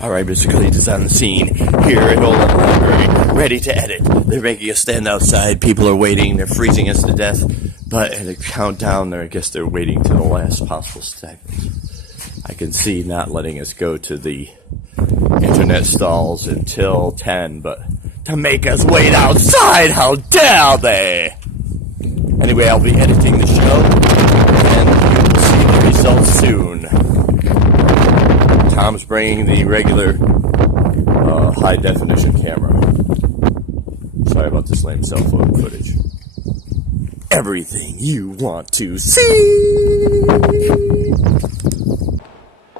All right, Mr. Clean is on the scene here at Olin Library, ready to edit. They're making us stand outside. People are waiting. They're freezing us to death. But at a countdown, I guess they're waiting to the last possible second. I can see not letting us go to the internet stalls until 10, but to make us wait outside, how dare they? Anyway, I'll be editing the show, and you will see the results soon. Tom's bringing the regular high-definition camera. Sorry about this lame cell phone footage. Everything you want to see!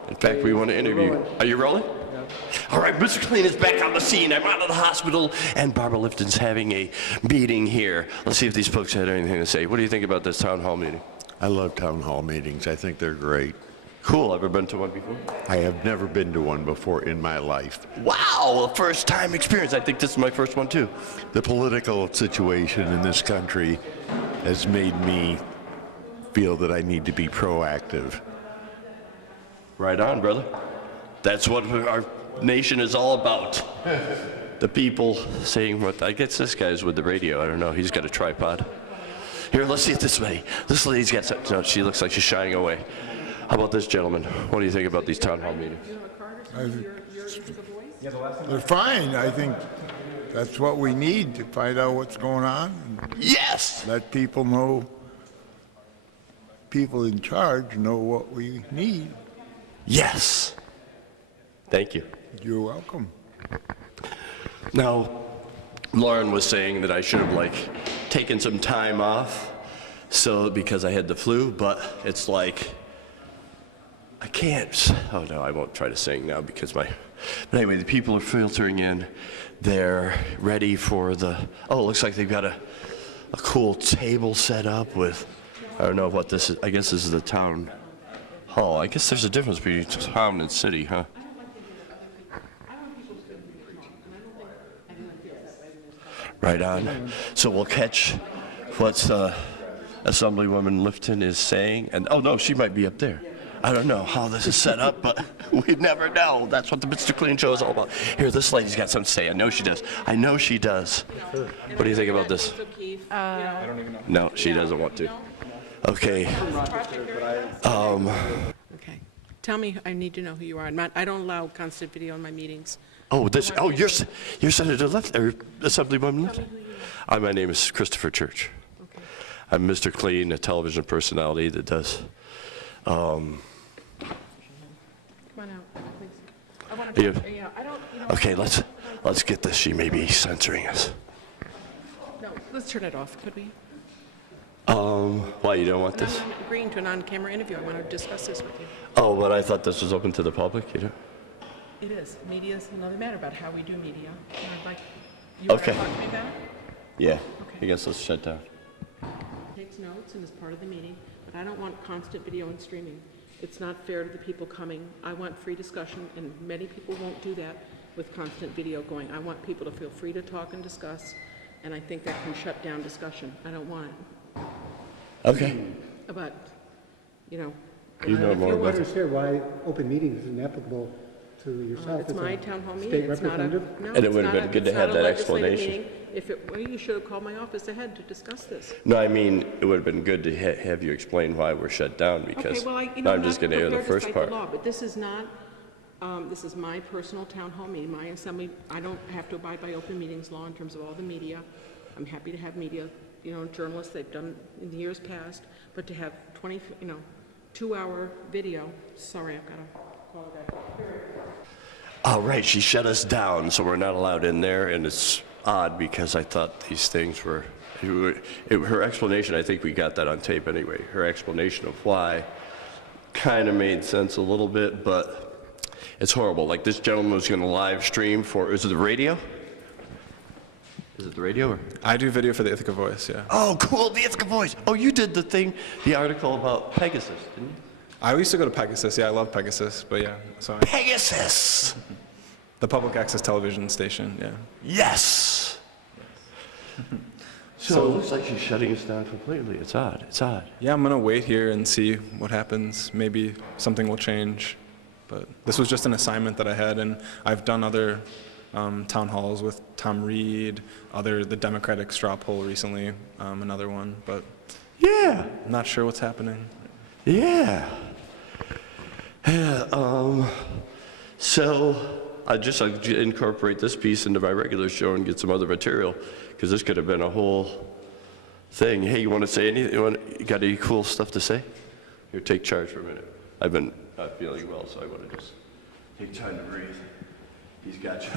In fact, we want to interview. Are you rolling? Yeah. All right, Mr. Clean is back on the scene. I'm out of the hospital, and Barbara Lifton's having a meeting here. Let's see if these folks had anything to say. What do you think about this town hall meeting? I love town hall meetings. I think they're great. Cool. Ever been to one before? I have never been to one before in my life. Wow, a first-time experience. I think this is my first one, too. The political situation in this country has made me feel that I need to be proactive. Right on, brother. That's what our nation is all about. The people saying what, I guess this guy's with the radio. I don't know. He's got a tripod. Here, let's see it this way. This lady's got something. No, she looks like she's shying away. How about this gentleman? What do you think about these town hall meetings? They're fine. I think that's what we need to find out what's going on. Yes! Let people know, people in charge know what we need. Yes! Thank you. You're welcome. Now, Lauren was saying that I should have, taken some time off because I had the flu, but it's like, I can't. Oh no, I won't try to sing now because But anyway, the people are filtering in. They're ready for the. Oh, it looks like they've got a cool table set up with. I don't know what this is. I guess this is the town hall. I guess there's a difference between town and city, huh? Right on. So we'll catch what Assemblywoman Lifton is saying. And oh no, she might be up there. I don't know how this is set up, but we never know. That's what the Mr. Clean show is all about. Here, this lady's got something to say. I know she does. I know she does. Sure. What do you think about this? I don't even know. No, she doesn't want to. Okay. Okay. Tell me, I need to know who you are. I don't allow constant video in my meetings. Oh, you're Senator Left, or Assemblywoman Left? My name is Christopher Church. Okay. I'm Mr. Clean, a television personality that does. Come on out, please. I want to. Yeah, I don't. Okay, let's get this. She may be censoring us. No, let's turn it off. Could we? Why you don't want this? I'm agreeing to an on-camera interview. I want to discuss this with you. Oh, but I thought this was open to the public. You know. It is. Media is another matter about how we do media. And I'd like you Okay. want to talk to me about it? Yeah. Okay. I guess let's shut down. Takes notes and is part of the meeting, but I don't want constant video and streaming. It's not fair to the people coming. I want free discussion, and many people won't do that with constant video going. I want people to feel free to talk and discuss, and I think that can shut down discussion. I don't want it. Okay. But, you know. You know more I don't about it. understand why open meetings isn't applicable to yourself. It's my town hall meeting. State It's not a, representative? no, And it it's would have not been a- good to it's have not a that legislative explanation. meeting. Well, you should have called my office ahead to discuss this. No, I mean, it would have been good to have you explain why we're shut down because Okay, well, I'm just going to hear the first part. Law, but this is not, this is my personal town hall meeting, my assembly. I don't have to abide by open meetings law in terms of all the media. I'm happy to have media, journalists, they've done in the years past, but to have 2-hour video, sorry, I've got to call it back. Oh, right, she shut us down, so we're not allowed in there, and it's odd because I thought these things were, her explanation, I think we got that on tape anyway, her explanation of why kind of made sense a little bit, but it's horrible. Like this gentleman was going to live stream is it the radio? Is it the radio? Or? I do video for the Ithaca Voice, yeah. Oh, cool, the Ithaca Voice. Oh, you did the article about Pegasus, didn't you? I used to go to Pegasus, yeah, I love Pegasus, but yeah, so Pegasus! the public access television station, yeah. Yes! So it looks like she's shutting us down completely. It's odd. Yeah, I'm gonna wait here and see what happens. Maybe something will change. But this was just an assignment that I had, and I've done other town halls with Tom Reed, the Democratic straw poll recently, another one, but Yeah. I'm not sure what's happening. Yeah. Yeah. So I just incorporate this piece into my regular show and get some other material, because this could have been a whole thing. Hey, you want to say anything? You got any cool stuff to say? Here, take charge for a minute. I've been not feeling well, so I want to just take time to breathe. He's got you.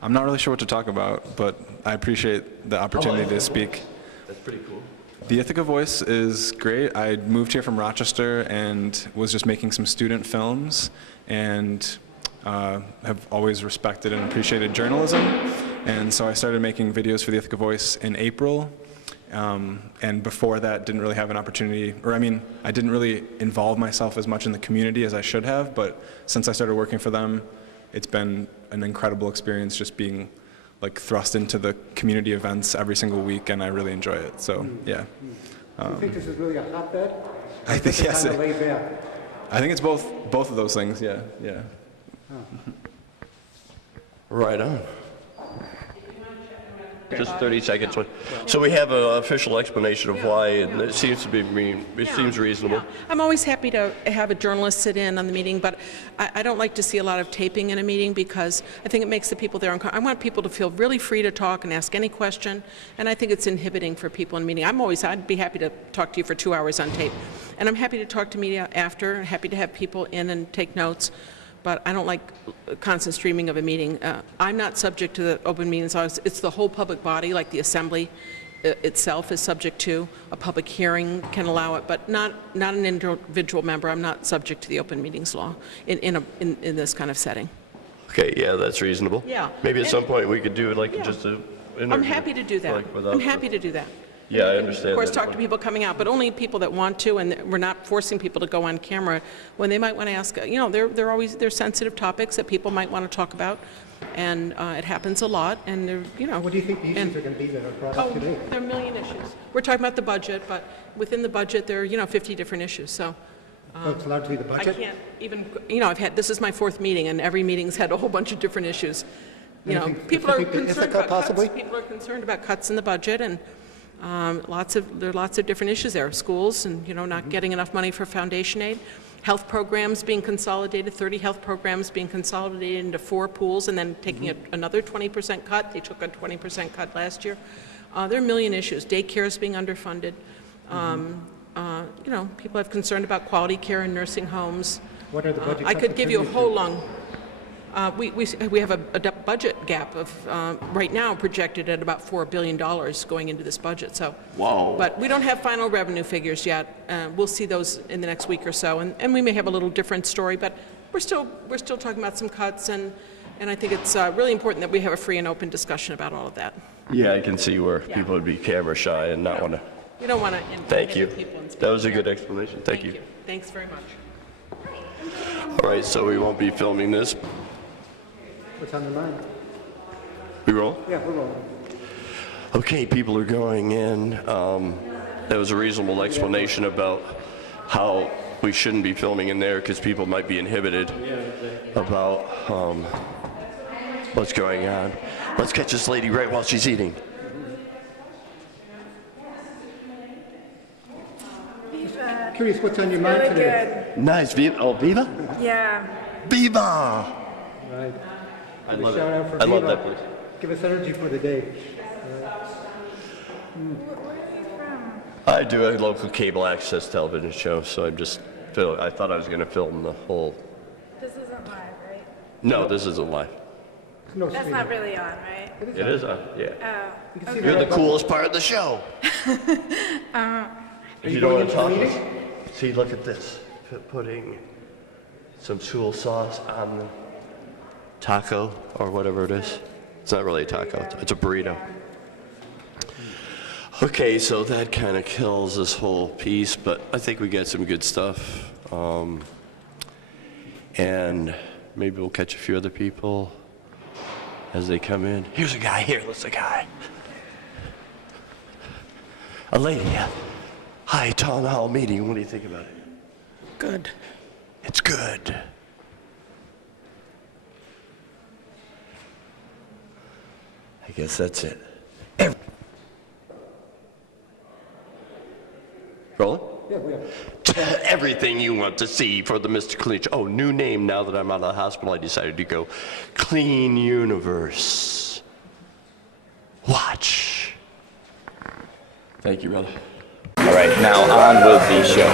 I'm not really sure what to talk about, but I appreciate the opportunity to speak. That's pretty cool. The Ithaca Voice is great. I moved here from Rochester and was just making some student films, and have always respected and appreciated journalism. And so I started making videos for the Ithaca Voice in April. And before that, didn't really have an opportunity, I didn't really involve myself as much in the community as I should have, but since I started working for them, it's been an incredible experience just being like thrust into the community events every single week, and I really enjoy it. So, yeah. Do you think this is really a hotbed? I think, yes. Kind of laid back. I think it's both of those things, yeah. Right on. Just 30 seconds. So we have an official explanation of why, and it seems to be seems reasonable. Yeah. I'm always happy to have a journalist sit in on the meeting, but I don't like to see a lot of taping in a meeting, because I think it makes the people there uncomfortable. I want people to feel really free to talk and ask any question, and I think it's inhibiting for people in a meeting. I'd be happy to talk to you for 2 hours on tape, and I'm happy to talk to media after, happy to have people in and take notes. But I don't like constant streaming of a meeting. I'm not subject to the open meetings laws. It's the whole public body, like the assembly itself is subject to. A public hearing can allow it, but not an individual member. I'm not subject to the open meetings law in this kind of setting. Okay, yeah, that's reasonable. Yeah. Maybe at some point we could do it just an interview. I'm happy to do that. I'm happy to do that. Yeah, I understand. Of course, that. talk to people coming out, but only people that want to, and we're not forcing people to go on camera when they might want to ask. They're sensitive topics that people might want to talk about, and it happens a lot. And What do you think the issues are going to be that are brought up today? There are a million issues. We're talking about the budget, but within the budget, there are 50 different issues. So. So it's allowed to be the budget? I can't even. This is my 4th meeting, and every meeting's had a whole bunch of different issues. People are concerned about cuts. People are concerned about cuts in the budget, and. There are lots of different issues there. Schools and, not getting enough money for foundation aid. Health programs being consolidated, 30 health programs being consolidated into 4 pools and then taking another 20% cut. They took a 20% cut last year. There are a million issues. Daycares being underfunded. People have concern about quality care in nursing homes. What are the budget I could cuts give you a attributed whole to? long. We have a budget gap of right now projected at about $4 billion going into this budget. So, Wow. But we don't have final revenue figures yet. We'll see those in the next week or so, and we may have a little different story. But we're still talking about some cuts, and I think it's really important that we have a free and open discussion about all of that. Yeah, I can see where people would be camera shy and not want to. You don't want to. Thank you. That was a good explanation. Thank you. Thanks very much. All right, so we won't be filming this. What's on your mind? We roll? Yeah, we're rolling. Okay, people are going in. That was a reasonable explanation about how we shouldn't be filming in there because people might be inhibited about what's going on. Let's catch this lady right while she's eating. Viva. Curious what's on your mind Really today? good. Nice. Viva? Yeah. Viva! Right. I love Shout out it. for I love Viva. that place. Give us energy for the day. Where are you from? I do a local cable access television show, so I thought I was going to film the whole. This isn't live, right? No, this isn't live. No That's streaming. not really on, right? It is on, yeah. Oh. You can see You're the red coolest part of the show. If you don't want to talk, see, look at this. Putting some Sewell sauce on the taco or whatever it is. It's not really a taco, it's a burrito. Okay, so that kind of kills this whole piece, but I think we got some good stuff. And maybe we'll catch a few other people as they come in. Here's a guy here, there's a guy. A lady. Hi, town hall meeting. What do you think about it? Good. It's good. I guess that's it. Rolling? Yeah, we have. Everything you want to see for the Mr. Show. Oh, new name now that I'm out of the hospital. I decided to go Clean Universe. Watch. Thank you, brother. All right, now on with the show.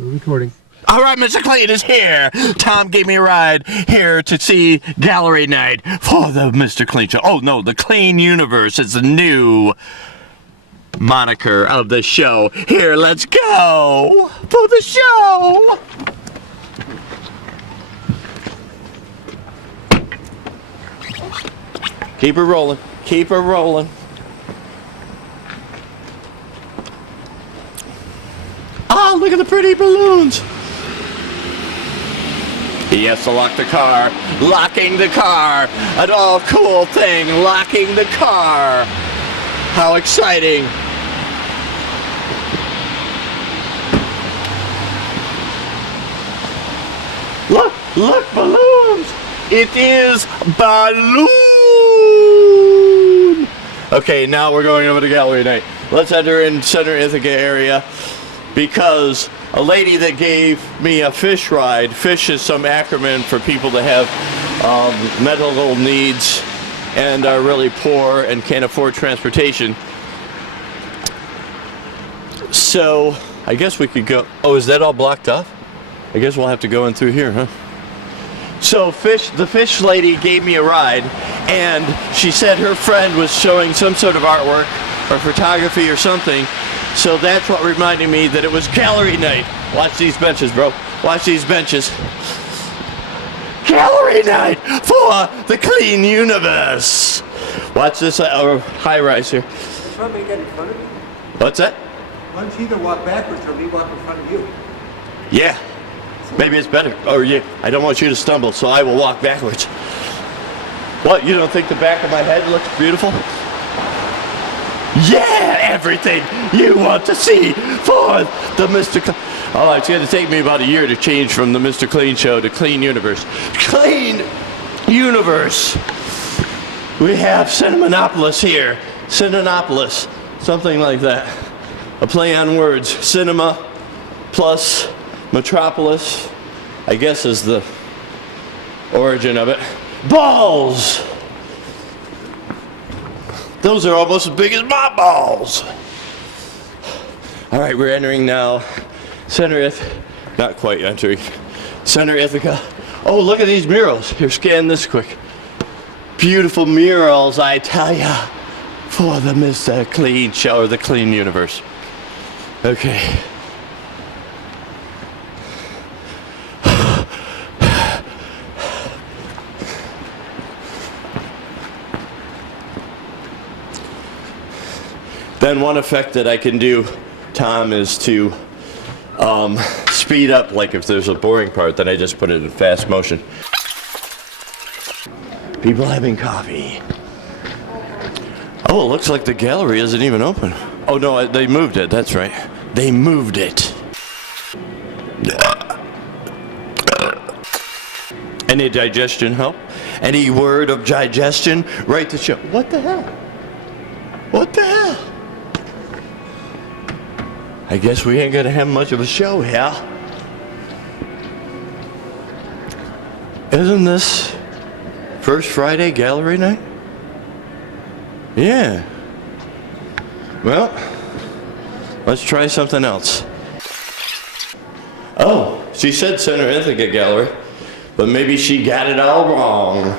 Recording. All right, Mr. Clean is here. Tom gave me a ride here to see gallery night for the Mr. Clean show. Oh, no, the Clean Universe is the new moniker of the show. Here, let's go for the show. Keep her rolling. Keep her rolling. Oh, look at the pretty balloons. He has to lock the car. Locking the car. An all cool thing. Locking the car. How exciting. Look, look, balloons. It is balloon. Okay, now we're going over to gallery night. Let's enter in center Ithaca area because a lady that gave me a fish ride, fish is some acronym for people that have medical needs and are really poor and can't afford transportation. So I guess we could go. Oh, is that all blocked off? I guess we'll have to go in through here, huh? So the fish lady gave me a ride, and she said her friend was showing some sort of artwork or photography or something. So that's what reminded me that it was gallery night. Watch these benches, bro. Watch these benches. Gallery night for the Clean Universe. Watch this high rise here. Want me to get in front of you? What's that? Why don't you either walk backwards or me walk in front of you? Yeah. Maybe it's better. Or yeah, I don't want you to stumble, so I will walk backwards. What, you don't think the back of my head looks beautiful? Yeah, everything you want to see for the Mr. Clean. Oh, it's going to take me about a year to change from the Mr. Clean show to Clean Universe. Clean Universe. We have Cinemapolis here. Cinemapolis. Something like that. A play on words. Cinema plus Metropolis, I guess, is the origin of it. Balls! Those are almost as big as my balls. All right, we're entering now Center Ithaca. Not quite entering. Center Ithaca. Oh, look at these murals. Here, scan this quick. Beautiful murals, I tell ya, for the Mr. Clean show, or the Clean Universe. Okay. Then one effect that I can do, Tom, is to speed up, like if there's a boring part, then I just put it in fast motion. People having coffee. Oh, it looks like the gallery isn't even open. Oh no, they moved it, that's right. They moved it. Any digestion help? Any word of digestion? Right to show. What the hell? What the hell? I guess we ain't gonna have much of a show here. Isn't this First Friday gallery night? Yeah. Well, let's try something else. Oh, she said Center Ithaca Gallery, but maybe she got it all wrong.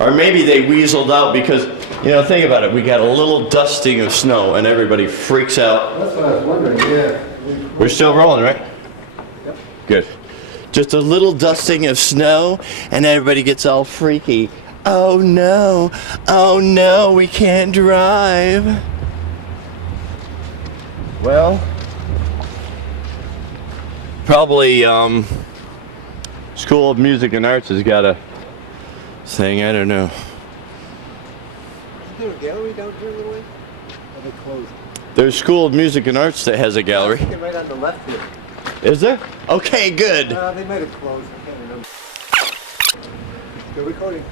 Or maybe they weaseled out because, you know, think about it. We got a little dusting of snow and everybody freaks out. That's what I was wondering, yeah. We're still rolling, right? Yep. Good. Just a little dusting of snow and everybody gets all freaky. Oh no, we can't drive. Well, probably School of Music and Arts has got a thing, I don't know. Is there a gallery down here in the way? Or they closed? There's School of Music and Arts that has a gallery. I think right on the left here. Is there? Okay, good. They might have closed, I can't remember. Still recording.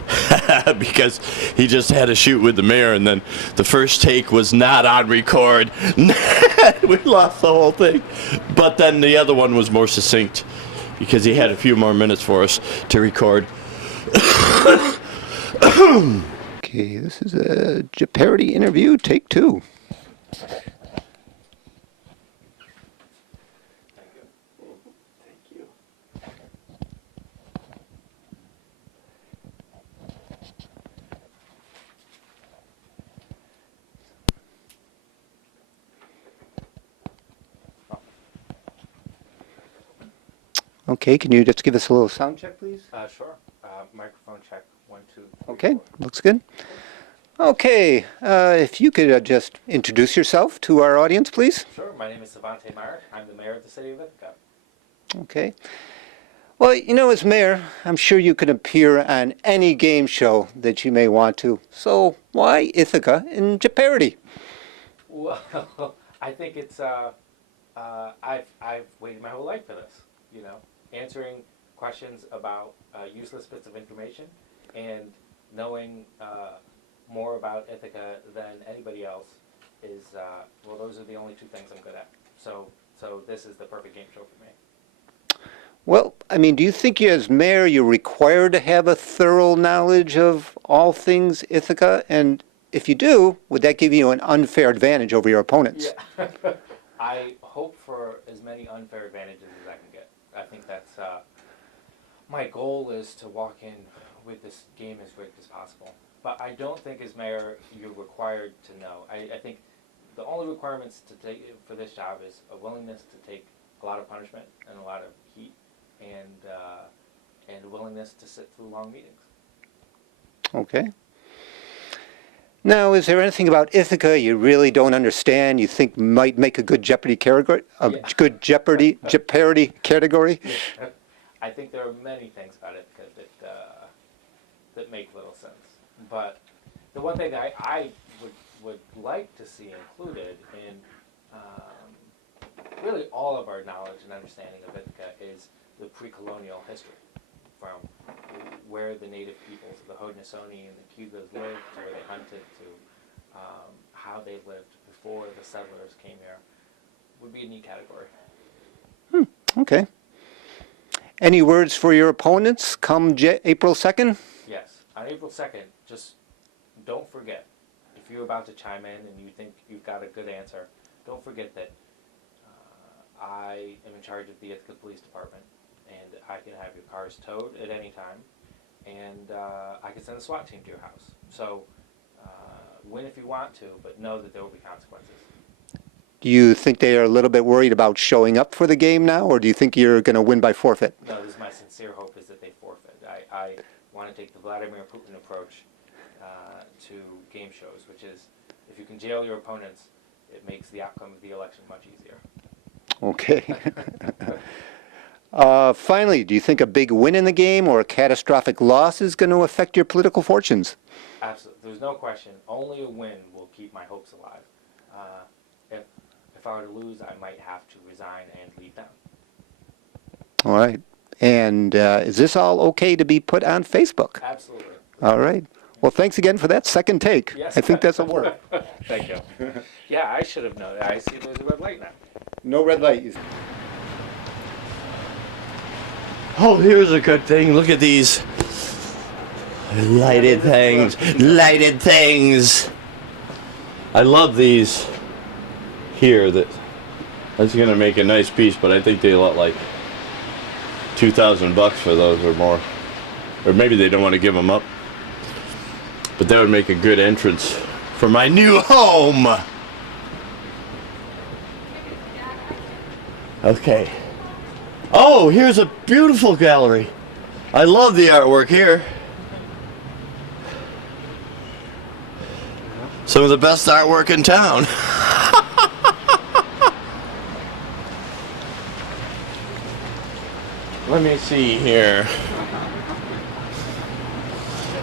Because he just had a shoot with the mayor and then the first take was not on record. We lost the whole thing. But then the other one was more succinct because he had a few more minutes for us to record. Okay, this is a Jeopardy interview, take 2. Okay, can you just give us a little sound check, please? Sure. Microphone check. 1, 2, 3, Okay, 4. looks good. Okay, if you could just introduce yourself to our audience, please. Sure. My name is Savante Marek. I'm the mayor of the city of Ithaca. Okay. Well, you know, as mayor, I'm sure you can appear on any game show that you may want to. So why Ithaca and Jeopardy? Well, I think it's I've waited my whole life for this. You know, answering questions about useless bits of information and knowing more about Ithaca than anybody else is well, those are the only 2 things I'm good at. So this is the perfect game show for me. Well, I mean, do you think you, as mayor, you're required to have a thorough knowledge of all things Ithaca? And if you do, would that give you an unfair advantage over your opponents? Yeah. I hope for as many unfair advantages as I can get. I think that's my goal is to walk in with this game as rigged as possible. But I don't think as mayor you're required to know. I think the only requirements to take for this job is a willingness to take a lot of punishment and a lot of heat, and a willingness to sit through long meetings. Okay. Now, is there anything about Ithaca you really don't understand, you think might make a good Jeopardy category? Good Jeopardy category? Yeah. I think there are many things about Ithaca that make little sense. But the one thing I would like to see included in really all of our knowledge and understanding of Ithaca is the pre-colonial history, from where the native peoples of the Haudenosaunee and the Cubas lived, to where they hunted, to how they lived before the settlers came here, would be a neat category. Okay. Any words for your opponents come April 2nd? Yes. On April 2nd, just don't forget, if you're about to chime in and you think you've got a good answer, don't forget that I am in charge of the Ithaca Police Department, and I can have your cars towed at any time, and I can send a SWAT team to your house. So win if you want to, but know that there will be consequences. Do you think they are a little bit worried about showing up for the game now, or do you think you're going to win by forfeit? No, this is my sincere hope, is that they forfeit. I want to take the Vladimir Putin approach to game shows, which is, if you can jail your opponents, it makes the outcome of the election much easier. Okay. Finally, do you think a big win in the game or a catastrophic loss is going to affect your political fortunes? Absolutely. There's no question. Only a win will keep my hopes alive. If I were to lose, I might have to resign and leave town. All right. And is this all okay to be put on Facebook? Absolutely. All right. Well, thanks again for that second take. Yes. I think that's a work. Thank you. Yeah, I should have known that. I see there's a red light now. No red light. Oh, here's a good thing. Look at these lighted things. Lighted things. I love these here. That's going to make a nice piece, but I think they look like $2,000 for those or more. Or maybe they don't want to give them up. But that would make a good entrance for my new home. Okay. Oh, here's a beautiful gallery. I love the artwork here. Some of the best artwork in town. Let me see here.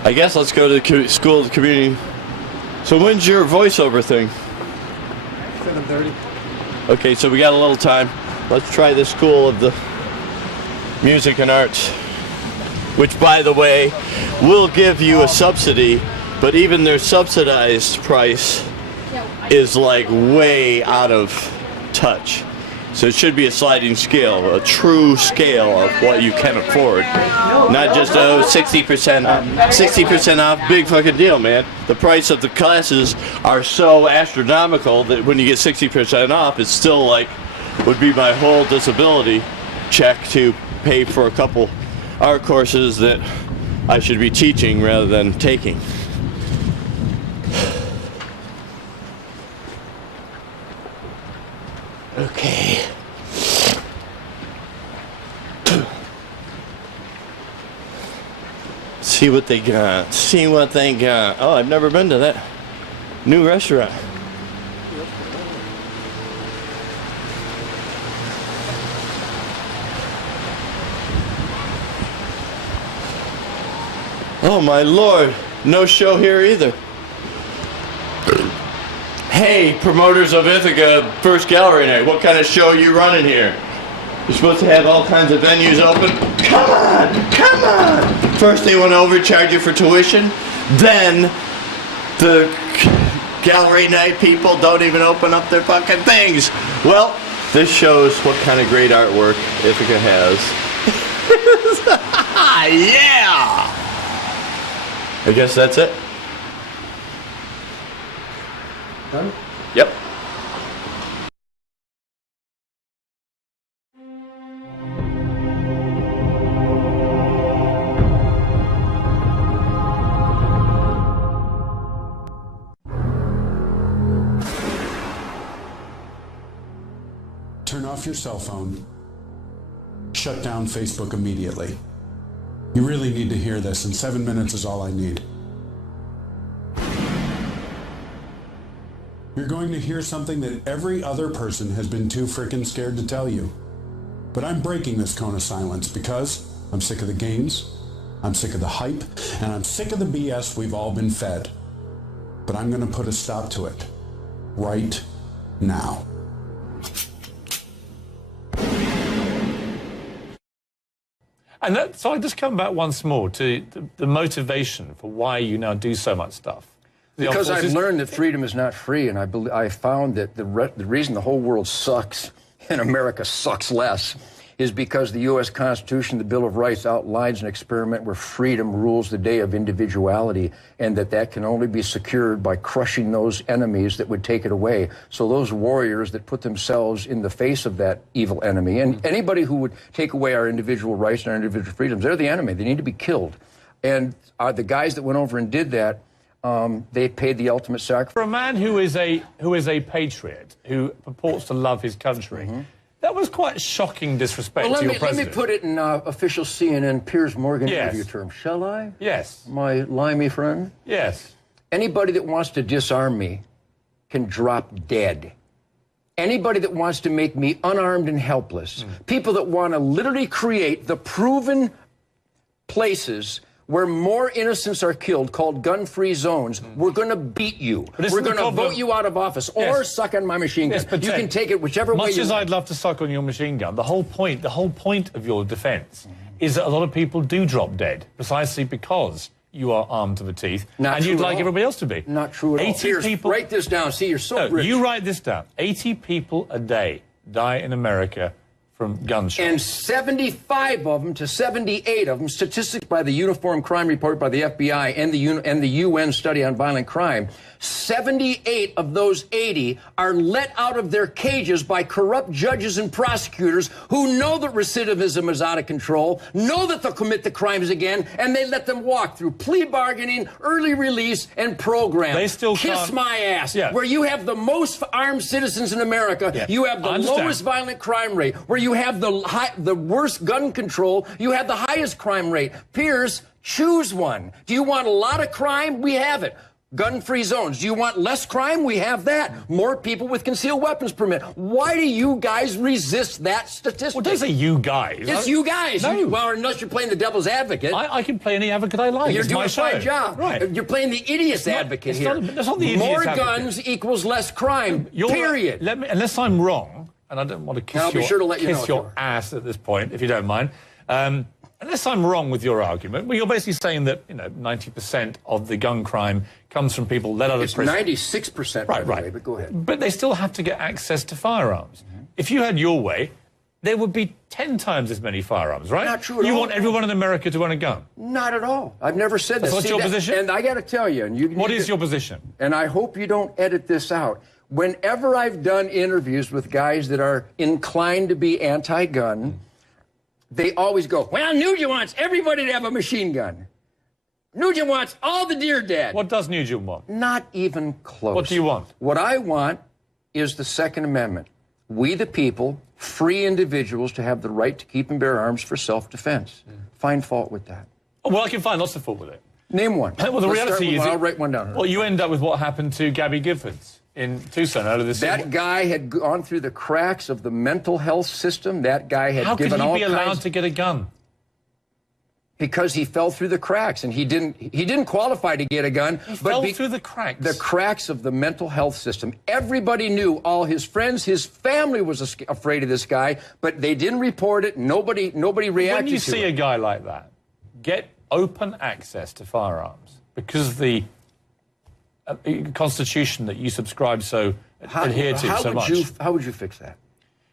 I guess let's go to the School of the Community. So when's your voiceover thing? 7:30. Okay, so we got a little time. Let's try the School of the Music and Arts, which, by the way, will give you a subsidy, but even their subsidized price is like way out of touch. So it should be a sliding scale, a true scale of what you can afford. Not just, 60% off. 60% off, big fucking deal, man. The price of the classes are so astronomical that when you get 60% off, it's still like, would be my whole disability check to pay for a couple art courses that I should be teaching rather than taking. Okay. See what they got. See what they got. Oh, I've never been to that new restaurant. Oh my lord, no show here either. Hey, promoters of Ithaca First Gallery Night, what kind of show you running here? You're supposed to have all kinds of venues open? Come on, come on! First they want to overcharge you for tuition, then the gallery night people don't even open up their fucking things. Well, this shows what kind of great artwork Ithaca has. Yeah! I guess that's it. Done? Yep. off your cell phone. Shut down Facebook immediately. You really need to hear this, and 7 minutes is all I need. You're going to hear something that every other person has been too freaking scared to tell you. But I'm breaking this cone of silence because I'm sick of the games, I'm sick of the hype, and I'm sick of the BS we've all been fed. But I'm going to put a stop to it. Right now. And so I just come back once more to the motivation for why you now do so much stuff. Because I've learned that freedom is not free, and I found that the reason the whole world sucks and America sucks less is because the U.S. Constitution, the Bill of Rights, outlines an experiment where freedom rules the day of individuality, and that can only be secured by crushing those enemies that would take it away. So those warriors that put themselves in the face of that evil enemy, and anybody who would take away our individual rights and our individual freedoms, they're the enemy. They need to be killed. And the guys that went over and did that, they paid the ultimate sacrifice. For a man who is a patriot, who purports to love his country, that was quite shocking disrespect to your president. Let me put it in official CNN Piers Morgan interview terms. Shall I? Yes. My limey friend? Yes. Anybody that wants to disarm me can drop dead. Anybody that wants to make me unarmed and helpless, people that want to literally create the proven places where more innocents are killed, called gun-free zones, we're going to beat you. We're going to vote you out of office or suck on my machine gun. You can take it whichever way you want. Much as I'd love to suck on your machine gun, the whole point of your defense is that a lot of people do drop dead precisely because you are armed to the teeth, and you'd like everybody else to be. Not true at all. 80 people. Write this down. See, you're so rich. You write this down. 80 people a day die in America from gunshots. And 75 of them to 78 of them, statistics by the Uniform Crime Report by the FBI and the UN Study on Violent Crime, 78 of those 80 are let out of their cages by corrupt judges and prosecutors who know that recidivism is out of control, know that they'll commit the crimes again, and they let them walk through plea bargaining, early release, and program. They still Kiss my ass. Yeah. Where you have the most armed citizens in America, you have the lowest violent crime rate, where you have the worst gun control, you have the highest crime rate. Piers, choose one. Do you want a lot of crime? We have it. Gun-free zones. Do you want less crime? We have that. More people with concealed weapons permit. Why do you guys resist that statistic? Well, don't say you guys. It's you guys. No. Well, unless you're playing the devil's advocate. I can play any advocate I like. You're it's doing my a fine show. job. Right. You're playing the idiot's advocate here. That's not the idiot's More advocate. guns equals less crime. Period. Unless I'm wrong, and I don't want to kiss your ass at this point, if you don't mind. Unless I'm wrong with your argument, well, you're basically saying that 90% of the gun crime comes from people let out of prison. It's 96%, by the way, but go ahead. But they still have to get access to firearms. If you had your way, there would be 10 times as many firearms, right? Not true at all. You want everyone in America to own a gun? Not at all. I've never said that. What's your position? And I got to tell you, what is your position? And I hope you don't edit this out. Whenever I've done interviews with guys that are inclined to be anti-gun, they always go, well, Nugent wants everybody to have a machine gun. Nugent wants all the deer dead. What does Nugent want? Not even close. What do you want? What I want is the Second Amendment. We the people, free individuals to have the right to keep and bear arms for self-defense. Find fault with that. Oh, well, I can find lots of fault with it. Name one. Well, the reality is... I'll write one down. Well, you end up with what happened to Gabby Giffords in Tucson earlier this year. That guy had gone through the cracks of the mental health system. That guy had given all How could he be allowed kinds... to get a gun? Because he fell through the cracks, and he didn't qualify to get a gun. He fell through the cracks. The cracks of the mental health system. Everybody knew, all his friends, his family was afraid of this guy, but they didn't report it. Nobody reacted to it. When you see a guy like that, get open access to firearms, because the Constitution that you subscribe adhere to so much. How would you fix that?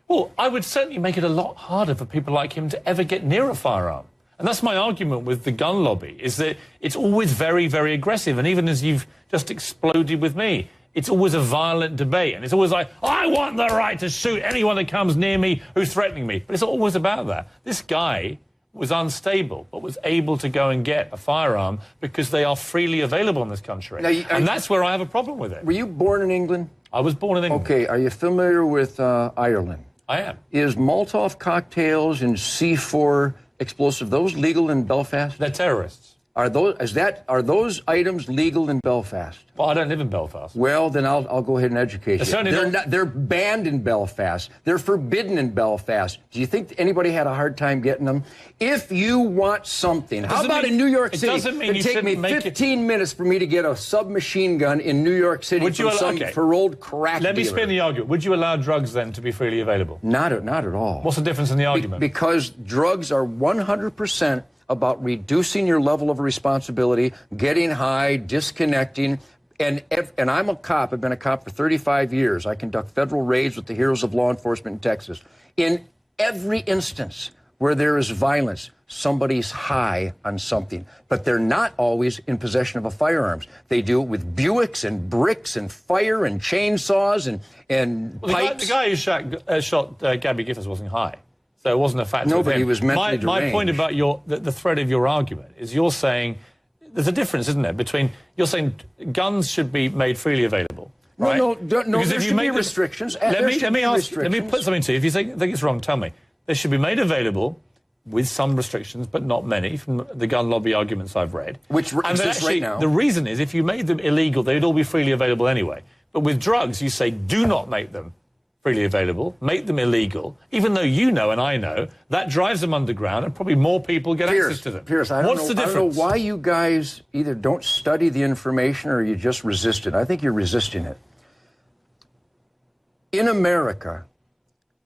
Well, I would certainly make it a lot harder for people like him to ever get near a firearm. And that's my argument with the gun lobby, is that it's always very, very aggressive. And even as you've just exploded with me, it's always a violent debate. And it's always like, I want the right to shoot anyone that comes near me who's threatening me. But it's always about that. This guy was unstable, but was able to go and get a firearm because they are freely available in this country. Now, and that's where I have a problem with it. Were you born in England? I was born in England. Okay, are you familiar with Ireland? I am. Is Molotov cocktails and C4 explosive, those legal in Belfast? They're terrorists. Are those items legal in Belfast? Well, I don't live in Belfast. Well, then I'll go ahead and educate you. They're banned in Belfast. They're forbidden in Belfast. Do you think anybody had a hard time getting them? If you want something, how about in New York City? It doesn't mean you take me 15 minutes for me to get a submachine gun in New York City from some paroled crack Let me dealer. spin the argument. Would you allow drugs then to be freely available? Not at all. What's the difference in the argument? Because drugs are 100% about reducing your level of responsibility, getting high, disconnecting. And I'm a cop. I've been a cop for 35 years. I conduct federal raids with the heroes of law enforcement in Texas. In every instance where there is violence, somebody's high on something. But they're not always in possession of a firearms. They do it with Buicks and bricks and fire and chainsaws and pipes. The guy who shot Gabby Giffords wasn't high. So it wasn't a factor. No, but he was mentally my point deranged. about the thread of your argument is you're saying there's a difference, isn't there, between you're saying guns should be made freely available. Right? No, Because there if you should make be restrictions. Let me put something to you. If you think it's wrong, tell me. They should be made available with some restrictions, but not many, from the gun lobby arguments I've read. Which exists right now. The reason is if you made them illegal, they'd all be freely available anyway. But with drugs, you say do not make them freely available, make them illegal, even though you know and I know that drives them underground and probably more people get access to them. Pierce, What's the difference? I don't know why you guys either don't study the information or you just resist it. I think you're resisting it. In America,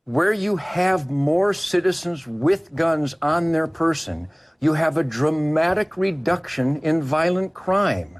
where you have more citizens with guns on their person, you have a dramatic reduction in violent crime.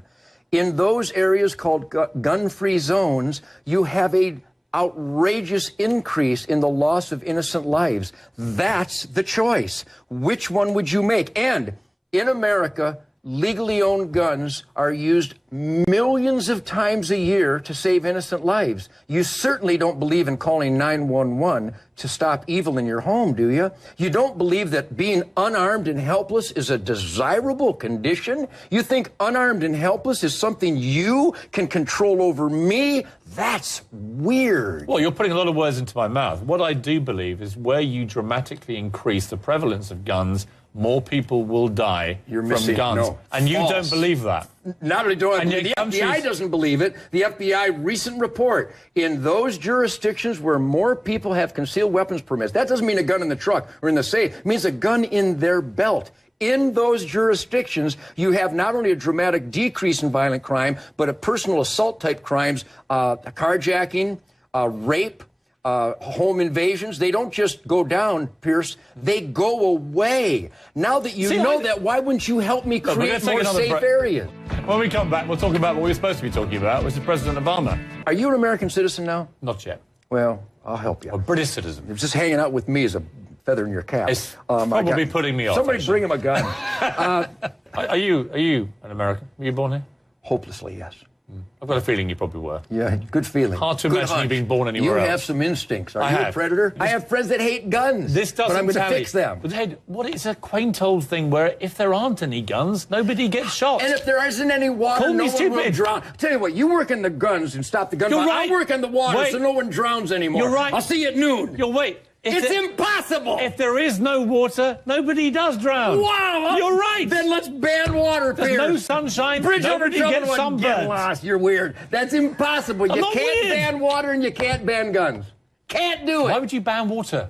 In those areas called gun-free zones, you have a outrageous increase in the loss of innocent lives. That's the choice. Which one would you make? And in America, legally owned guns are used millions of times a year to save innocent lives. You certainly don't believe in calling 911 to stop evil in your home, do you? You don't believe that being unarmed and helpless is a desirable condition? You think unarmed and helpless is something you can control over me? That's weird. Well, you're putting a lot of words into my mouth. What I do believe is where you dramatically increase the prevalence of guns, more people will die from guns. No, and you false. don't believe that. Not only do I believe the countries... FBI doesn't believe it. The FBI recent report, in those jurisdictions where more people have concealed weapons permits, that doesn't mean a gun in the truck or in the safe. It means a gun in their belt. In those jurisdictions, you have not only a dramatic decrease in violent crime, but a personal assault type crimes, carjacking, rape, home invasions. They don't just go down, Pierce. They go away. Now that you know that, why wouldn't you help me create more safe areas? When we come back, we'll talk about what we're supposed to be talking about, which is President Obama. Are you an American citizen now? Not yet. Well, I'll help you. A British citizen. You're just hanging out with me as a feather in your cap. It's probably putting me off. Somebody bring him a gun. Are you an American? Were you born here? Hopelessly, yes. I've got a feeling you probably were. Yeah, good feeling. Hard to Good imagine hunch. you being born anywhere else. You have some instincts. Are I you have. a predator? I have friends that hate guns. This doesn't but I'm going to tally. fix them. But hey, what is a quaint old thing where if there aren't any guns, nobody gets shot? And if there isn't any water, Call no me one will stupid. drown. Tell you what, you work in the guns and stop the gun. You're I right. work in the water Wait. so no one drowns anymore. You're right. I'll see you at noon. Wait. It's impossible. If there is no water, nobody does drown. Wow. You're right. Then let's ban water, There's Pierce. no sunshine. Bridge over Nobody trouble gets and sunburned. get lost. You're weird. That's impossible. I'm You not can't weird. ban water and you can't ban guns. Can't do it. Why would you ban water?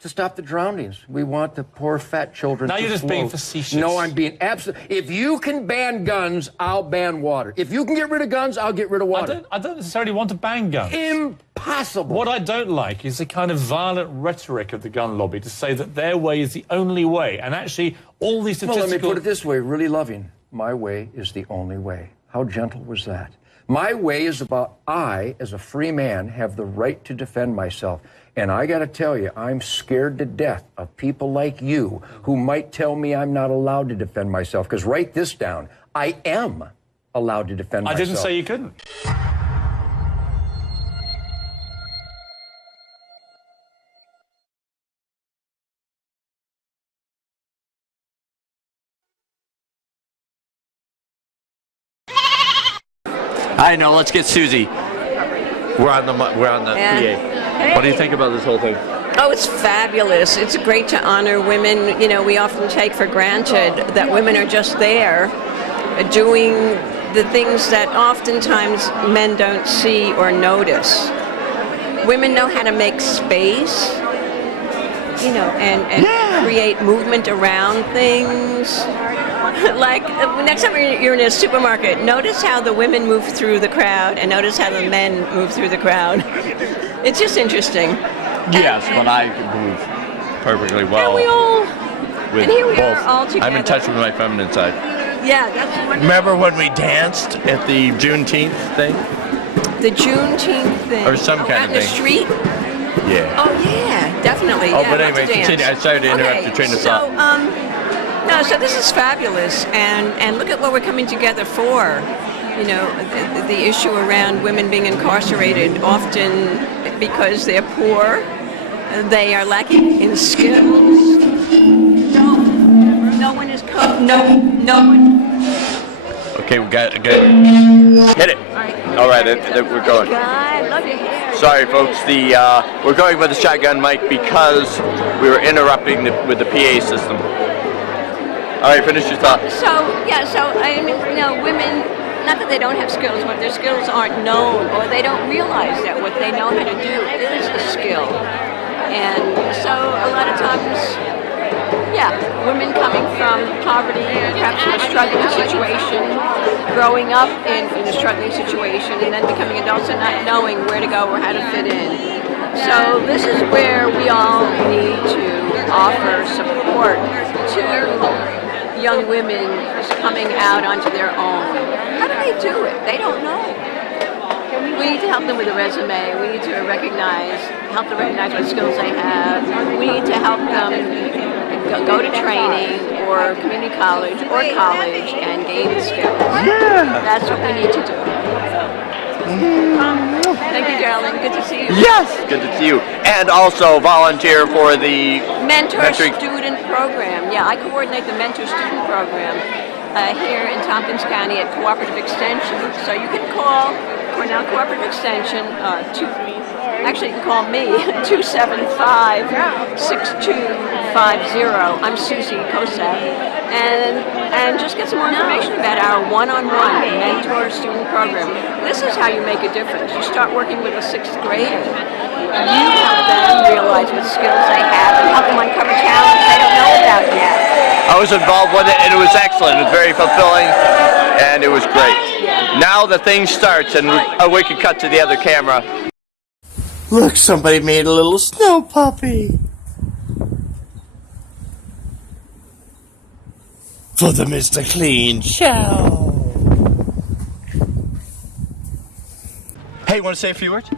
To stop the drownings. We want the poor fat children Now to you're just float. being facetious. No, I'm being absolute. If you can ban guns, I'll ban water. If you can get rid of guns, I'll get rid of water. I don't necessarily want to ban guns. Impossible. What I don't like is the kind of violent rhetoric of the gun lobby to say that their way is the only way. And actually, all these Well, statistical... let me put it this way, really loving. My way is the only way. How gentle was that? My way is about I, as a free man, have the right to defend myself. And I got to tell you, I'm scared to death of people like you who might tell me I'm not allowed to defend myself. Because write this down. I am allowed to defend myself. I didn't say you couldn't. I know. Let's get Susie. We're on the PA. What do you think about this whole thing? Oh, it's fabulous. It's great to honor women. You know, we often take for granted that women are just there doing the things that oftentimes men don't see or notice. Women know how to make space, you know, and create movement around things. Like, next time you're in a supermarket, notice how the women move through the crowd and notice how the men move through the crowd. It's just interesting. Yes, but I can move perfectly well. And we all, with and here we both. are all together. I'm in touch with my feminine side. Yeah, that's wonderful. Remember when we danced at the Juneteenth thing? The Juneteenth thing. Or some kind of out in the thing. street? Yeah. Oh, yeah, definitely. Oh, yeah, but lots anyway, of dance. continue. I started to interrupt your train of thought. No, so this is fabulous, and look at what we're coming together for. You know, the issue around women being incarcerated, often because they're poor, they are lacking in skills. No one is no one. Okay, we got good. Hit it. All right, we're going. God, love your hair. Sorry, folks. We're going with the shotgun mic because we were interrupting with the PA system. All right, finish your thought. So I mean, you know, women, not that they don't have skills, but their skills aren't known, or they don't realize that what they know how to do is a skill. And so a lot of times, women coming from poverty, perhaps in a struggling situation, growing up in a struggling situation, and then becoming adults and not knowing where to go or how to fit in. So this is where we all need to offer support to young women coming out onto their own. How do they do it? They don't know. We need to help them with a resume. We need to help them recognize what skills they have. We need to help them go to training or community college and gain skills. Yeah. That's what we need to do. Thank you, darling. Good to see you. Yes, good to see you. And also volunteer for the Mentor Student Program. Yeah, I coordinate the Mentor Student Program here in Tompkins County at Cooperative Extension. So you can call Cornell Cooperative Extension, actually you can call me, 275-6250. I'm Susie Kosek. And just get some more information about our one-on-one mentor student program. This is how you make a difference. You start working with a 6th grader. You help them realize what skills they have and help them uncover challenges they don't know about yet. I was involved with it, and it was excellent. It was very fulfilling, and it was great. Now the thing starts, and we can cut to the other camera. Look, somebody made a little snow puppy. For the Mr. Clean Show. Hey, want to say a few words?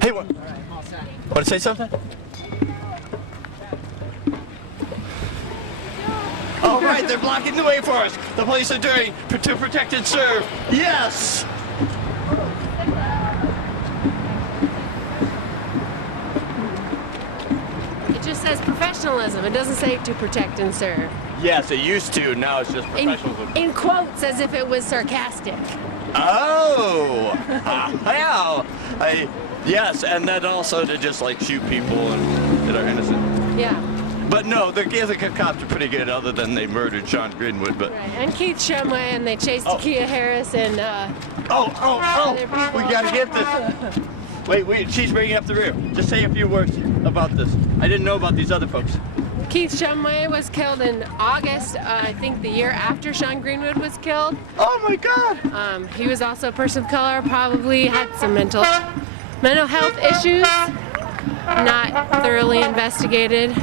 Hey, want to say something? All right, they're blocking the way for us. The police are doing to protect and serve. Yes. It just says professionalism. It doesn't say to protect and serve. Yes, it used to. Now it's just professionalism. In quotes, as if it was sarcastic. Oh, well, yes, and then also to just like shoot people that are innocent. Yeah. But no, the Ithaca cops are pretty good, other than they murdered Sean Greenwood. But right. And Keith Shumway, and they chased Kia Harris and. We gotta get this. Wait, she's bringing up the rear. Just say a few words about this. I didn't know about these other folks. Keith Shumway was killed in August, I think the year after Sean Greenwood was killed. Oh my God! He was also a person of color, probably had some mental health issues, not thoroughly investigated.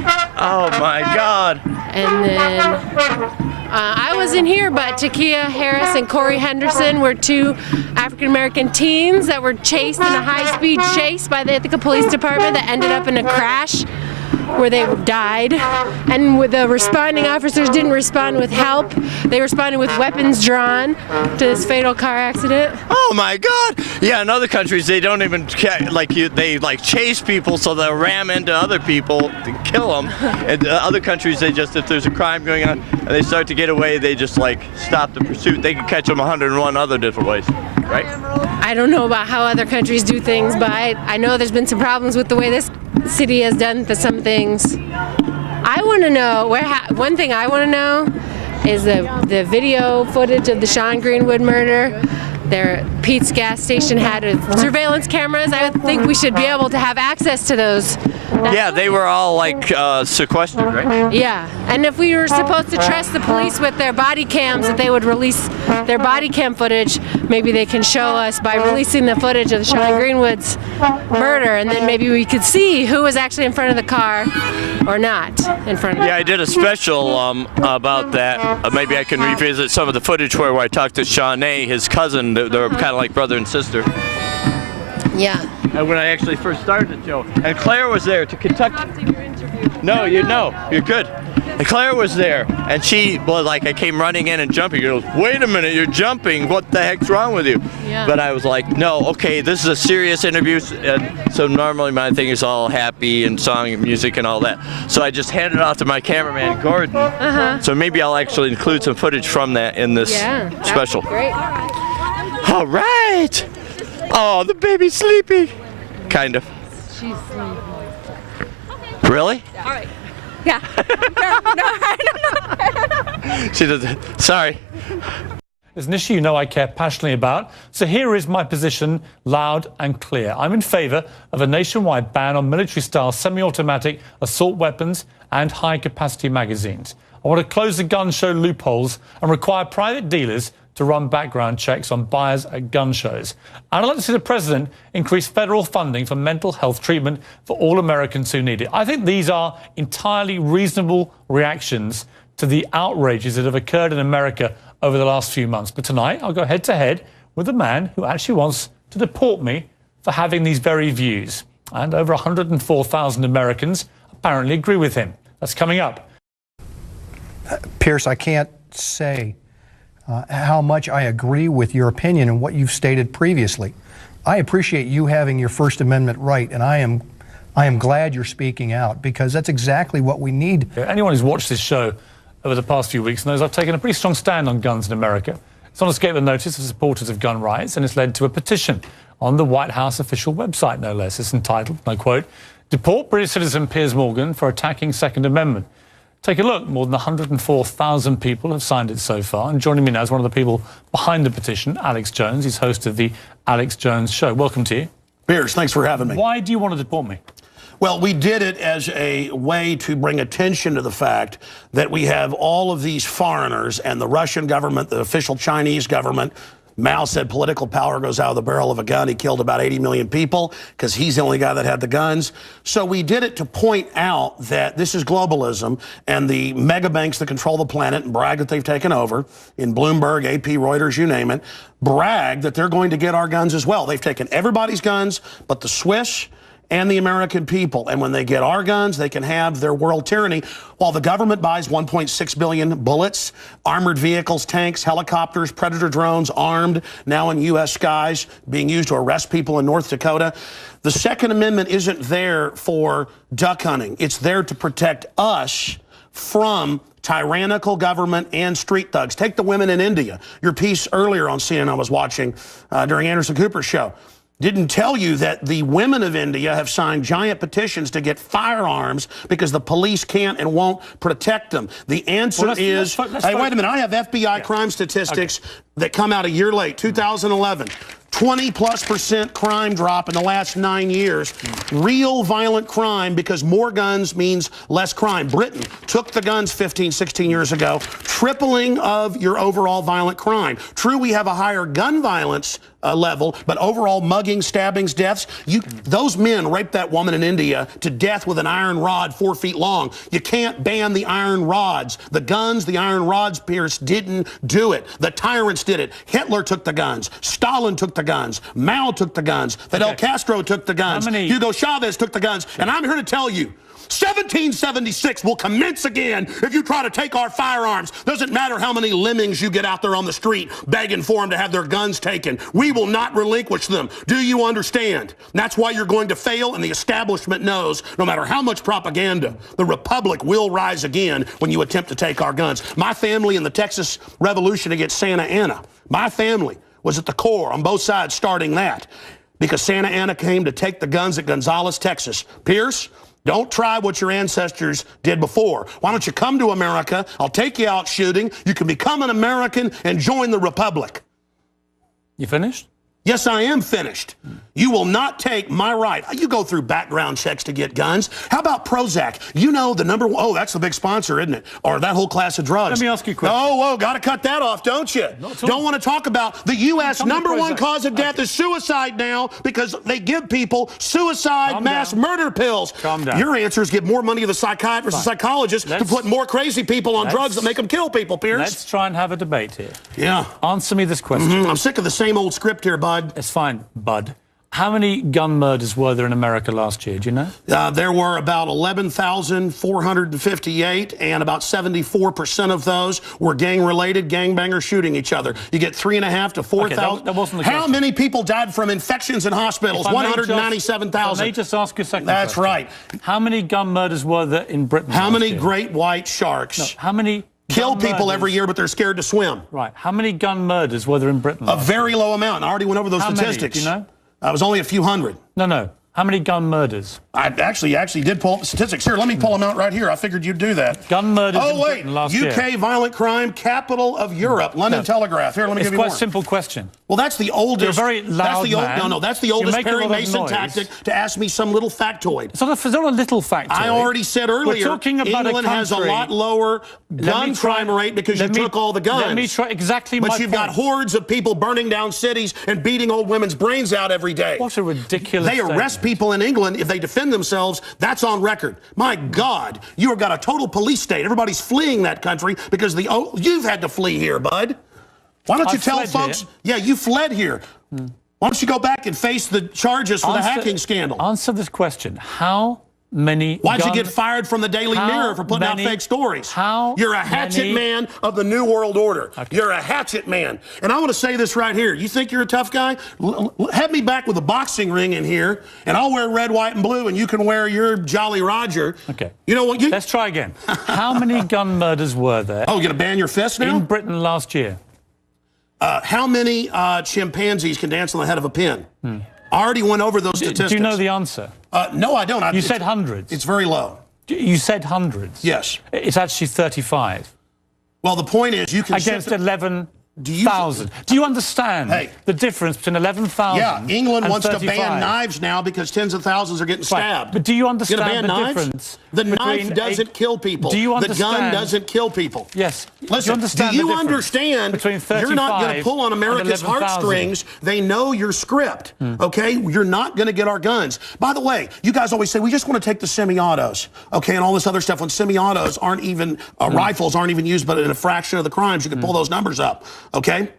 Oh my God! And then I wasn't here, but Takia Harris and Corey Henderson were 2 African-American teens that were chased in a high-speed chase by the Ithaca Police Department that ended up in a crash where they died, and the responding officers didn't respond with help. They responded with weapons drawn to this fatal car accident. Oh my God! Yeah, in other countries they don't even they chase people so they'll ram into other people to kill them. And other countries they just, if there's a crime going on and they start to get away, they just stop the pursuit. They can catch them 101 other different ways, right? I don't know about how other countries do things, but I know there's been some problems with the way this city has done some things. I want to know one thing I want to know is the video footage of the Sean Greenwood murder. Pete's gas station had surveillance cameras. I would think we should be able to have access to those. Yeah, they were all sequestered, right? Yeah, and if we were supposed to trust the police with their body cams, that they would release their body cam footage, maybe they can show us by releasing the footage of the Sean Greenwood's murder, and then maybe we could see who was actually in front of the car or not in front of the car. I did a special about that. Maybe I can revisit some of the footage where I talked to Shawnee, his cousin. They're kind of like brother and sister. Yeah. And when I actually first started the show, and Claire was there to Kentucky. No, you're good. And Claire was there, and she was I came running in and jumping. She goes, "Wait a minute, you're jumping. What the heck's wrong with you?" Yeah. But I was like, "No, okay, this is a serious interview." And so normally my thing is all happy and song and music and all that. So I just handed it off to my cameraman Gordon. So maybe I'll actually include some footage from that in this special. Great. All right. Oh, the baby's sleepy. Kind of. She's sleeping. Really? All right. Yeah. I don't know. She doesn't. Sorry. It's an issue I care passionately about. So here is my position, loud and clear. I'm in favour of a nationwide ban on military-style semi-automatic assault weapons and high-capacity magazines. I want to close the gun show loopholes and require private dealers to run background checks on buyers at gun shows. And I'd like to see the president increase federal funding for mental health treatment for all Americans who need it. I think these are entirely reasonable reactions to the outrages that have occurred in America over the last few months. But tonight, I'll go head-to-head with a man who actually wants to deport me for having these very views. And over 104,000 Americans apparently agree with him. That's coming up. Pierce, I can't say how much I agree with your opinion and what you've stated previously. I appreciate you having your First Amendment right, and I am glad you're speaking out, because that's exactly what we need. Anyone who's watched this show over the past few weeks knows I've taken a pretty strong stand on guns in America. It's not escaped the notice of supporters of gun rights, and it's led to a petition on the White House official website, no less. It's entitled, and I quote, "Deport British citizen Piers Morgan for attacking Second Amendment." Take a look. More than 104,000 people have signed it so far. And joining me now is one of the people behind the petition, Alex Jones. He's host of the Alex Jones Show. Welcome to you. Piers, thanks for having me. Why do you want to deport me? Well, we did it as a way to bring attention to the fact that we have all of these foreigners and the Russian government, the official Chinese government. Mao said political power goes out of the barrel of a gun. He killed about 80 million people because he's the only guy that had the guns. So we did it to point out that this is globalism, and the mega banks that control the planet and brag that they've taken over, in Bloomberg, AP, Reuters, you name it, brag that they're going to get our guns as well. They've taken everybody's guns but the Swiss and the American people. And when they get our guns, they can have their world tyranny, while the government buys 1.6 billion bullets, armored vehicles, tanks, helicopters, Predator drones, armed, now in U.S. skies, being used to arrest people in North Dakota. The Second Amendment isn't there for duck hunting. It's there to protect us from tyrannical government and street thugs. Take the women in India. Your piece earlier on CNN I was watching during Anderson Cooper's show didn't tell you that the women of India have signed giant petitions to get firearms because the police can't and won't protect them. The answer is, hey, wait a minute, I have FBI crime statistics that come out a year late, 2011. 20+% crime drop in the last 9 years. Real violent crime, because more guns means less crime. Britain took the guns 15, 16 years ago, tripling of your overall violent crime. True, we have a higher gun violence level, but overall muggings, stabbings, deaths, those men raped that woman in India to death with an iron rod 4 feet long. You can't ban the iron rods. The guns, the iron rods, Pierce, didn't do it. The tyrants did it. Hitler took the guns. Stalin took the guns. Mao took the guns. Fidel Castro took the guns. Hugo Chavez took the guns. And I'm here to tell you, 1776 will commence again if you try to take our firearms. Doesn't matter how many lemmings you get out there on the street begging for them to have their guns taken. We will not relinquish them. Do you understand? And that's why you're going to fail, and the establishment knows no matter how much propaganda, the Republic will rise again when you attempt to take our guns. My family in the Texas Revolution against Santa Anna, my family was at the core on both sides starting that because Santa Anna came to take the guns at Gonzales, Texas. Pierce, don't try what your ancestors did before. Why don't you come to America? I'll take you out shooting. You can become an American and join the Republic. You finished? Yes, I am finished. You will not take my right. You go through background checks to get guns. How about Prozac? You know the number one, oh, that's the big sponsor, isn't it? Or that whole class of drugs. Let me ask you a question. Oh, whoa, got to cut that off, don't you? Don't want to talk about the U.S. number one cause of death is suicide now because they give people suicide mass murder pills. Calm down. Your answer is give more money to the psychiatrists and psychologists to put more crazy people on drugs that make them kill people, Pierce. Let's try and have a debate here. Yeah. Answer me this question. I'm sick of the same old script here, bud. It's fine, bud. How many gun murders were there in America last year? Do you know? There were about 11,458, and about 74% of those were gang-related, gangbangers shooting each other. You get 3,500 to 4,000. That wasn't the How question. many people died from infections in hospitals? 197,000. Let me just ask you a second That's question. right. How many gun murders were there in Britain How last many year? great white sharks How many kill gun people murders? every year, but they're scared to swim? Right. How many gun murders were there in Britain A last very year? low amount. I already went over those How statistics. many? Do you know? It was only a few hundred. No. How many gun murders? I actually did pull up the statistics. Here, let me pull them out right here. I figured you'd do that. Gun murders in Oh, wait. Britain last year. UK violent crime, capital of Europe. London Telegraph. Here, let me give you more. It's quite a simple question. Well, that's the oldest. You're a very loud man. That's the You oldest make a Perry lot of Mason noise. tactic to ask me some little factoid. It's not a little factoid. I already said earlier, We're talking about England has a lot lower gun crime rate because you took all the guns. Let me try exactly but my you've point. got hordes of people burning down cities and beating old women's brains out every day. What a ridiculous They arrest people in England if they defend themselves. That's on record. My God, you have got a total police state. Everybody's fleeing that country because you've had to flee here, bud. Why don't you tell folks? Yeah, you fled here. Why don't you go back and face the charges for the hacking scandal? Answer this question. How many Why'd you get fired from the Daily Mirror for putting out fake stories? You're a hatchet man of the New World Order. Okay. You're a hatchet man. And I want to say this right here. You think you're a tough guy? Have me back with a boxing ring in here, and I'll wear red, white, and blue, and you can wear your Jolly Roger. Okay. You know what? Let's try again. How many gun murders were there? Oh, you're going to ban your fist now? In Britain last year. How many chimpanzees can dance on the head of a pin? I already went over those statistics. Do you know the answer? No, I don't. You said hundreds. It's very low. You said hundreds. Yes. It's actually 35. Well, the point is you can... Against 11,000. Do you understand the difference between 11,000 Yeah, England and wants 35? to ban knives now because tens of thousands are getting stabbed. Right. But do you understand ban the knives? difference? The knife doesn't kill people. Do you understand? The gun doesn't kill people. Yes. Listen, do you understand between 35 you're not going to pull on America's and 11,000? heartstrings? They know your script, okay? You're not going to get our guns. By the way, you guys always say, we just want to take the semi-autos, okay, and all this other stuff. When semi-autos aren't even, rifles aren't even used, but in a fraction of the crimes, you can pull those numbers up, okay?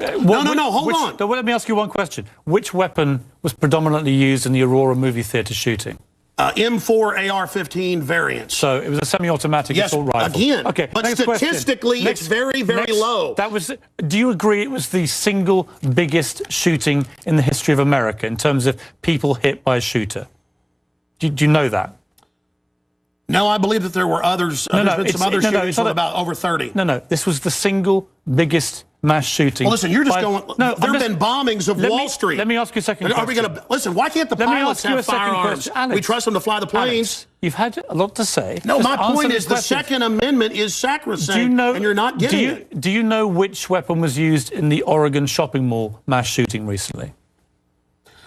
Hold on. Let me ask you one question. Which weapon was predominantly used in the Aurora movie theater shooting? M4 AR-15 variants. So it was a semi-automatic assault rifle. Again. Okay. But statistically, it's very, very low. Do you agree it was the single biggest shooting in the history of America in terms of people hit by a shooter? Do you know that? No, I believe that there were others. There's been some other shootings with about over 30. No, this was the single biggest mass shooting. Well, listen, you're just going... there have been bombings of Wall Street. Let me ask you a second question. Are we going to... Listen, why can't the pilots have firearms? Alex, we trust them to fly the planes. Alex, you've had a lot to say. No, just my point is the question. Second Amendment is sacrosanct, and you're not getting it. Do you know which weapon was used in the Oregon shopping mall mass shooting recently?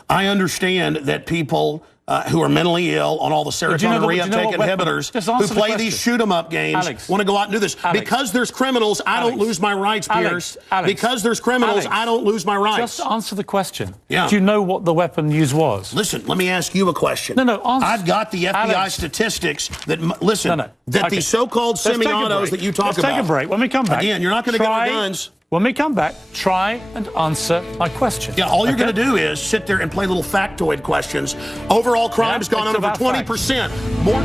I understand that people... who are mentally ill on all the serotonin reuptake inhibitors, who play these shoot-em-up games, want to go out and do this. Because there's criminals, I don't lose my rights, Pierce. Because there's criminals, I don't lose my rights. Just answer the question. Yeah. Do you know what the weapon used was? Listen, let me ask you a question. No, answer. I've got the FBI statistics that, listen, that these so-called semi-autos that you talk about. Let's take a break. When we come back. Again, you're not going to get our guns. When we come back, try and answer my question. Yeah, all you're going to do is sit there and play little factoid questions. Overall crime has gone up over 20%. More.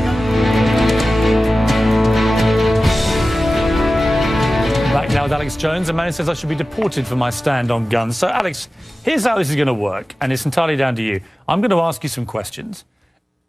Back now with Alex Jones. A man says I should be deported for my stand on guns. So, Alex, here's how this is going to work, and it's entirely down to you. I'm going to ask you some questions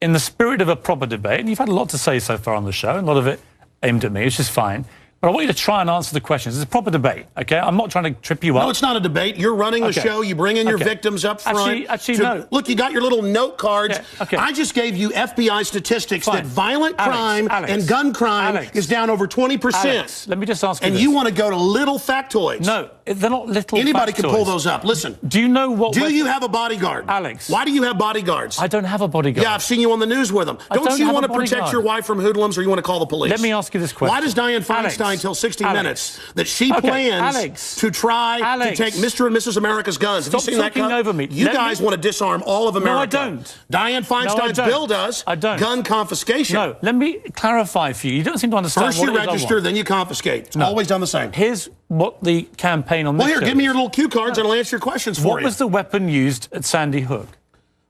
in the spirit of a proper debate, and you've had a lot to say so far on the show, and a lot of it aimed at me, which is fine. But I want you to try and answer the questions. It's a proper debate, okay? I'm not trying to trip you up. No, it's not a debate. You're running the show. You bring in your victims up front. Actually, no. Look, you got your little note cards. Yeah, okay. I just gave you FBI statistics that violent crime and gun crime is down over 20%. Alex, let me just ask you And this. you want to go to little factoids. No, they're not little Anybody factoids. can pull those up. Listen. Do you know what... Do you have a bodyguard? Alex. Why do you have bodyguards? I don't have a bodyguard. Yeah, I've seen you on the news with them. Don't you want to protect your wife from hoodlums, or you want to call the police? Let me ask you this question. Why does Dianne Feinstein tell 60 Minutes that she plans to try to take Mr. and Mrs. America's guns? Have you seen that? Over me. You guys want to disarm all of America. No, I don't. Dianne Feinstein's bill does. I don't. Gun confiscation. No, let me clarify for you. You don't seem to understand First what you register, then you confiscate. It's always done the same. Here's what the campaign on this Well, here, shows. give me your little cue cards and I'll answer your questions for you. What was the weapon used at Sandy Hook?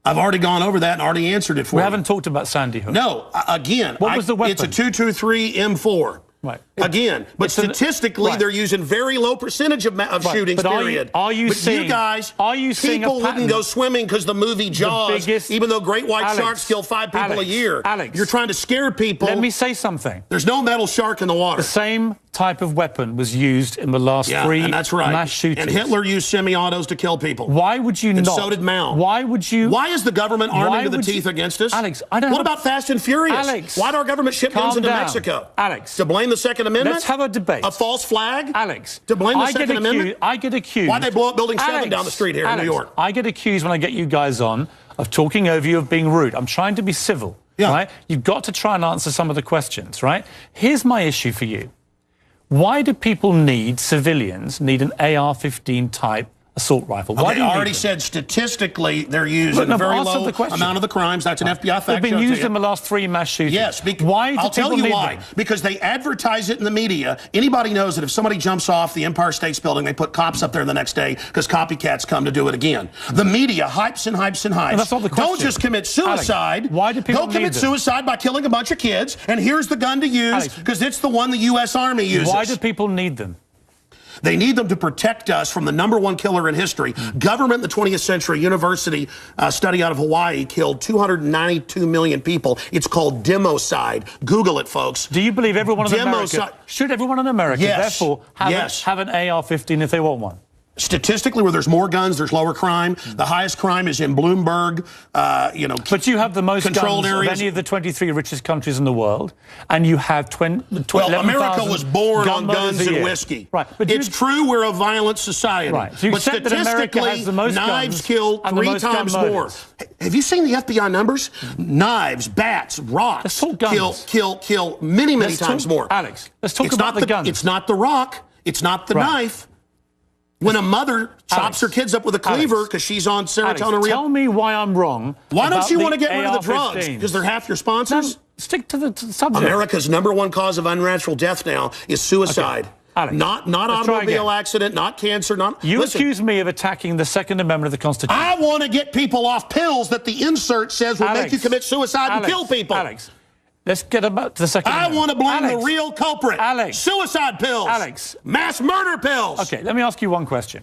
I've already gone over that and already answered it for you. We haven't talked about Sandy Hook. No, again, what was the weapon? It's a 223 M4. Right. Again, but statistically, they're using very low percentage of shootings, period. Are you seeing, you guys, seeing people wouldn't go swimming because the movie Jaws, even though great white sharks kill 5 people a year. Alex, you're trying to scare people. Let me say something. There's no metal shark in the water. The same type of weapon was used in the last 3 and that's right. mass shootings. And Hitler used semi-autos to kill people. Why would you not? And so did Mao. Why would you? Why is the government arming to the teeth against us? Alex, I don't What about Fast and Furious? Alex, why do our government ship guns into Mexico? Alex. To blame the Second Amendment? Let's have a debate. A false flag? Alex. To blame the Second Amendment? I get accused. Why'd they blow up Building 7 down the street here in New York? I get accused when I get you guys on of talking over you, of being rude. I'm trying to be civil, right? You've got to try and answer some of the questions, right? Here's my issue for you. Why do people civilians need an AR-15 type assault rifle? Why I already said statistically they're using a very low amount of the crimes. That's an FBI fact. They've been used in the last 3 mass shootings. Yes. Why? I'll tell you why. Because they advertise it in the media. Anybody knows that if somebody jumps off the Empire State Building, they put cops up there the next day because copycats come to do it again. The media hypes and hypes and hypes. And that's not the question. Don't just commit suicide. Alex, why do people They'll commit suicide by killing a bunch of kids, and here's the gun to use because it's the one the U.S. Army uses. Why do people need them? They need them to protect us from the #1 killer in history. Government in the 20th century, university study out of Hawaii killed 292 million people. It's called democide. Google it, folks. Do you believe everyone in America, should everyone in America, therefore, have an AR-15 if they want one? Statistically, where there's more guns, there's lower crime. The highest crime is in Bloomberg, But you have the most controlled guns areas. of any of the 23 richest countries in the world, and you have Well, America was born on guns and whiskey. Right. But it's true we're a violent society. Right. So you but accept that America statistically, has the most knives guns kill and the 3 most gun times more. murders. Have you seen the FBI numbers? Knives, bats, rocks kill many times more. Alex, let's talk about the guns. It's not the rock. It's not the knife. When a mother chops her kids up with a cleaver because she's on serotonin. Tell me why I'm wrong. Why don't you want to get rid of the AR-15s? drugs? Because they're half your sponsors? No, stick to the subject. America's #1 cause of unnatural death now is suicide. Alex, not automobile accident, not cancer, Listen, accuse me of attacking the Second Amendment of the Constitution. I want to get people off pills that the insert says will make you commit suicide and kill people. Alex, let's get about to the Second Amendment. I want to blame the real culprit. Suicide pills. Mass murder pills. Okay, let me ask you one question.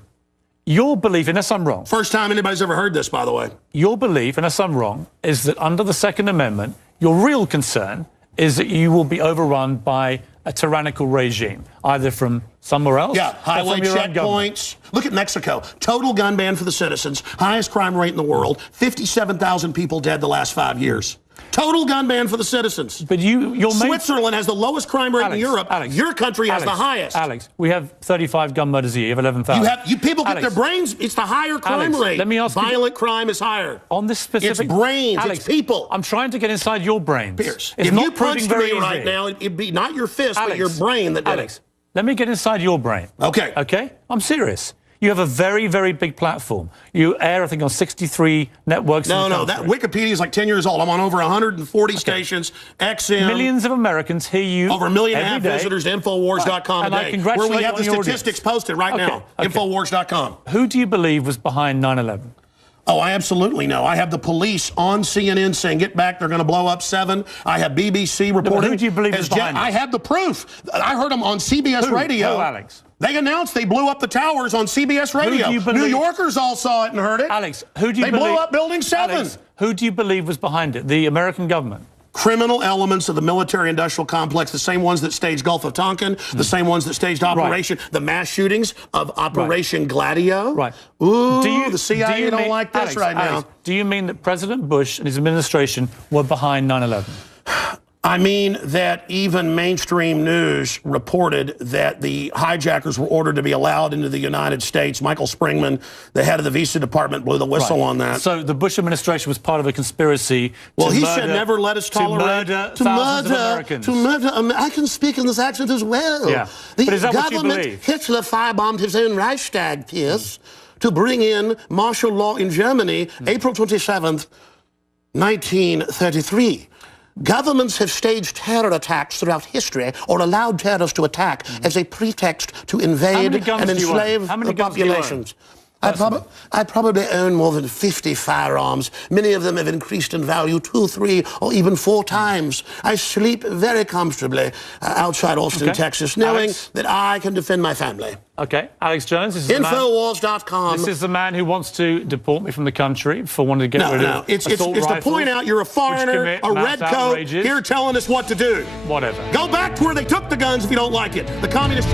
Your belief, unless I'm wrong. First time anybody's ever heard this, by the way. Your belief, unless I'm wrong, is that under the Second Amendment, your real concern is that you will be overrun by a tyrannical regime, either from somewhere else or highway from your own government. checkpoints. Look at Mexico. Total gun ban for the citizens. Highest crime rate in the world. 57,000 people dead the last 5 years. Total gun ban for the citizens. But Switzerland has the lowest crime rate in Europe. Your country has the highest. Alex, we have 35 gun murders a year. You have 11,000. You people get their brains. It's the higher crime rate. Let me ask Violent crime is higher. On this specific... It's brains. Alex, it's people. I'm trying to get inside your brains. Pierce, it's if not you punched very me right easy. now, it'd be not your fist, but your brain that did it. Let me get inside your brain. Okay. Okay? I'm serious. You have a very, very big platform. You air, I think, on 63 networks. No, that Wikipedia is like 10 years old. I'm on over 140 stations, XM. Millions of Americans hear you over 1.5 million day. visitors to Infowars.com And I today, congratulate where we have the you on your statistics audience. posted right now, Infowars.com. Who do you believe was behind 9/11? Oh, I absolutely know. I have the police on CNN saying, get back, they're going to blow up 7. I have BBC reporting. Who do you believe is behind I have the proof. I heard them on CBS Radio. Who, Alex? They announced they blew up the towers on CBS Radio. Who do you believe? New Yorkers all saw it and heard it. Alex, who do you They believe? blew up Building 7. Alex, who do you believe was behind it? The American government? Criminal elements of the military-industrial complex, the same ones that staged Gulf of Tonkin, the same ones that staged the mass shootings of Operation Gladio. Right. Ooh, the CIA don't like this Alex, now. Do you mean that President Bush and his administration were behind 9/11? I mean that even mainstream news reported that the hijackers were ordered to be allowed into the United States. Michael Springman, the head of the Visa Department, blew the whistle on that. So the Bush administration was part of a conspiracy to he murder, said never let us tolerate thousands of Americans. I can speak in this accent as well. Yeah. The But is that what you government, believe? Hitler firebombed his own Reichstag, Pierce, to bring in martial law in Germany, April 27th, 1933. Governments have staged terror attacks throughout history or allowed terrorists to attack as a pretext to invade and enslave the populations. I probably own more than 50 firearms. Many of them have increased in value 2, 3, or even 4 times. I sleep very comfortably outside Austin, Texas, knowing that I can defend my family. Okay, Alex Jones. This is Infowars.com. This is the man who wants to deport me from the country for wanting to get rid of it's to point out you're a foreigner, a red coat, here telling us what to do. Whatever. Go back to where they took the guns if you don't like it. The communist...